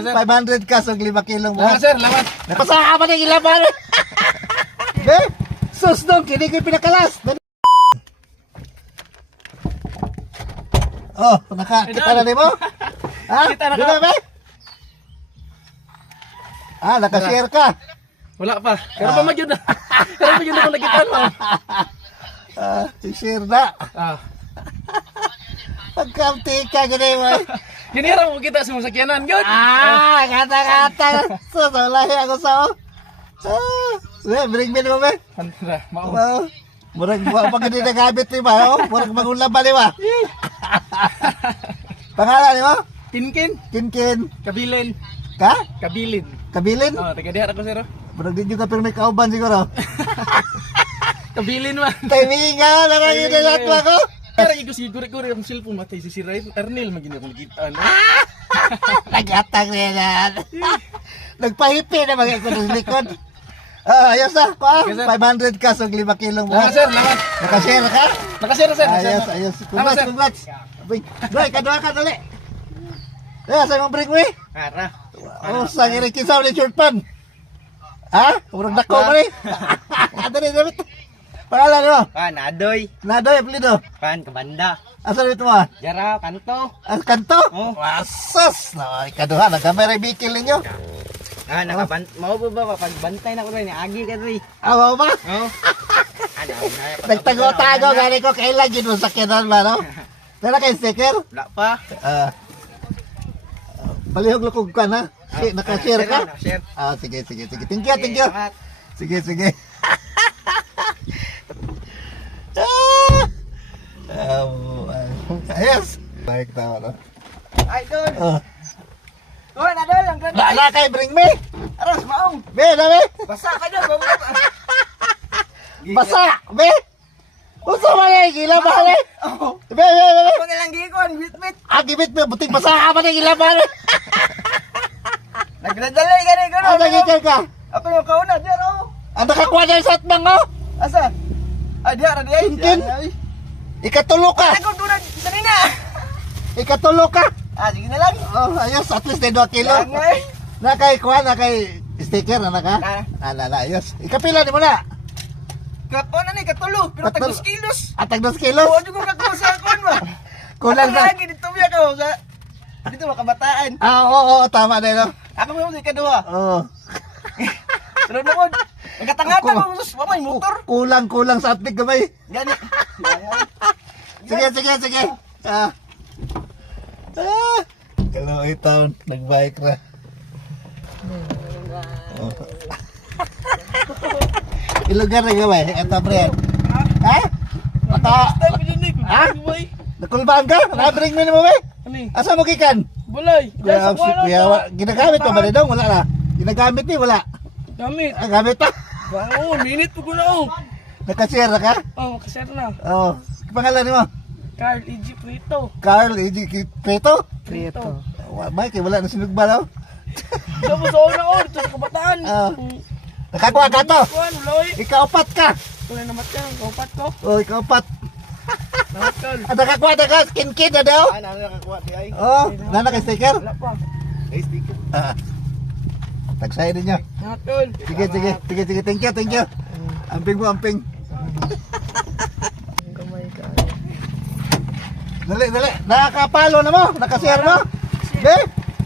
500 ka sa 5 kilong buhat. Sir, lamat. Napasaka pa ng ilaban. Eh, sus dong, kini ko yung pinakalas. Oh, nakakita na rin mo? Ha? Kita na ka. Dito ba? Ah, nakashare ka. Wala pa. Pero pa magyud na. Pero pa yun ako nagitan mo. Ah, share na. Ah. Pagkamti ka, gano'n mo. Ginira mo kita sa masakyanan, good. Ah, kata-kata. Sus, wala ako sa o. Ah, bring mo ba? Pantara, mao. Wow. Murag pag hindi nagamit ni ba? Oh? Murag magulaba ni ba? Pangalan ni mo? Kinkin, Kinkin. kabilin, Ka? kabilin. Kabilin? Oh, taga diha ako sir. Murag din juga pero may kauban siguro. Kabilin man. Timingan, narang yun na lahat ko. Pero iko siguro ang cellphone matay si Sir Ernil magini akong gitaan. Nagatang na yan. Nagpahipi na mga ikunos likod. Ah, ayos na. Yes, sir. 500 ka sa 5 kilong buhat. Sir, lamat. Nakashare ka? Nakashare sir. Ayos, ayos. Congrats, sir. congrats. Bray, kadua ka dali. Eh, sa mong bring mo eh. Ara. Oh, sa kisaw ni short pan. Ha? Murag dako pa rin. Dali, dali. Pangalan mo? Pan, adoy. Nadoy, apelido. Pan, kabanda. Asa dito mo? Ah, Jara, kanto. kanto? Oh. Wasas! No, ikaduha, nagamay bikil ninyo. Mau ba ba pagbantay na ko rin, agi ka rin. Awa ba? Oh. Nagtago-tago, gani ko kailan yun mo sakyanan ba, no? Tara kay sticker? Wala pa. Palihog lukog ka na. Nakashare ka? Nakashare. Ah, sige, sige, sige. Thank you, thank you. Salamat. Sige, sige. Ayos. Baik tama, no? Ay, doon. Oh. Oh, nadol, ang ganda. Wala kay bring me. Aros, maong. Be, dami. Basa ka doon, bago ka. Basa, be. Uso ba na gila ba na? Oh. Be, be, be. Ako nilang gikon, bit-bit. Agibit me, buting basa ka ba ng gila ba na? Nagdadalay ka rin, gano'n. Ano nagigil ka? Ako yung kauna, diyan, oh. Ang nakakuha na sa atbang, oh. Asa? Ay, diyan, diyan. Kinkin. Ikatulo ka. Ako doon, kanina. Ikatulo ka. Ah, sige na lang. Oh, ayos, at least 2 kilo. Yan nga eh. Nakay kuha, nakay sticker na naka. Na. Ayos. Ikapila ni mo na. Kapo na ni, katulo. Pero Katulo. tagos kilos. Atag 2 kilos. Oo, ko kakuha sa akon ba? Kulang Ako na. lagi, dito biya ka sa... Dito mga kabataan. Ah, oo, tama na yun. Ako mo yung ikaduha. Oo. Pero naman, nagkatangata mo, sus, mamay, motor. Kulang sa atbig gamay. Gani. Sige, sige, sige. Ah. Kaloy taon, nagbike ra. Oh. Ilugar na gamay, eto pre. Ha? Mata. Ha? Nakulbaan ka? Nabring mo ni mo ba? Asa mo kikan? Bulay. Kuya, ginagamit pa ba ni dong? Wala na. Ginagamit ni, wala. Gamit. Ah, gamit pa. Oo, minute po ko na oh. Nakashare na ka? Oh, kasir na. Oo. Pangalan mo? Carl E.G. Prito. Carl, Preto? Prito. Mike, wala na sinugba daw. Tapos sa una oh, dito sa kabataan. Nakakuha ka to. Kuhan, loy. Ikaw-apat ka. Tuloy naman yan, kaupat ko. Oh, ikaw-apat. Lahat kan. At nakakuha na ka, skin na daw. Ay, namin nakakuha di ay. Oh, nana kay sticker. Wala pa. Ay, sticker. Tagsay din niya. Lahat kan. Sige, sige, sige, sige, thank you, thank you. Amping mo, amping. Gamay ka. Dali, dali. Nakakapalo na mo, nakashare mo. Be,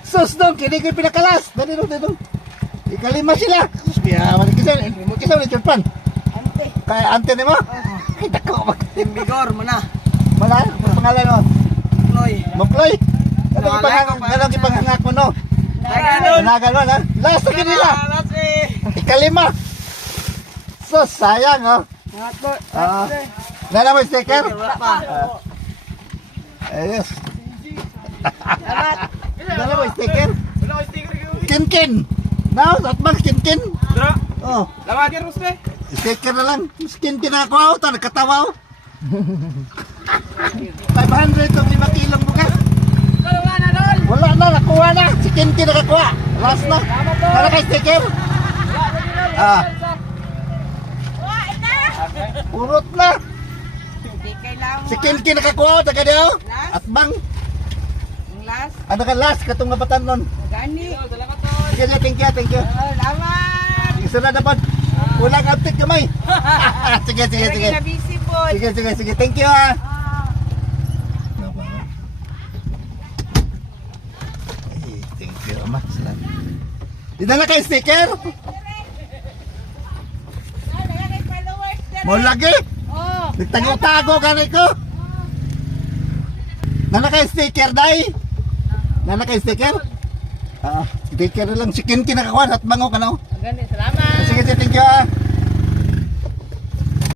sus dong, kini ko yung pinakalas. Dali dong, dali dong. Ikalima sila. Sus, biyaman. Kisa ni Churpan. Ante. Kaya ante ni mo. Ay, dako. Timbigor mo na. Wala, ang pangalan mo. Noy. Maploy. Wala ko pa. Anong ipangangak mo, no? Naganon. Naganon, ha? Last na kanila. Ikalima. Sus, sayang, oh. Lahat ko. Ah. Nala mo yung sticker? Wala pa. Ayos. Salamat. Nala mo yung sticker? Wala ko sticker ko. Kinkin. Now, at mag kinkin. Dra. Oh, Lamat yan, Ruspe. sticker na lang. Kinkin ako, oh. Ito, nakatawa, oh. 500 itong 5 kilong bukas. Wala na doon. Wala na, nakuha na. Si Kinkin nakakuha. Last na. Nala kay sticker? Ah. Purot na. Si Kinkin nakakuha, taga diyo. At bang. Ang last. Ano ka last, katong nabatan nun. Gani. Sige, sige, thank you, thank you. Salamat. Sige, sunod na po. Ulang update kamay. Sige, sige, sige. Lagi na busy po. Sige, sige, sige. Thank you ha. Ay, thank you, Ama. Salamat. Dito na kayo sticker? Mo lagi? Oh. Nagtago-tago ka rin ko. Nana kayo sticker, day? Nana kayo sticker? Sticker lang. Sikin kinakakuan at bango ka na. Gani, salamat. Sige, sige, thank you ha.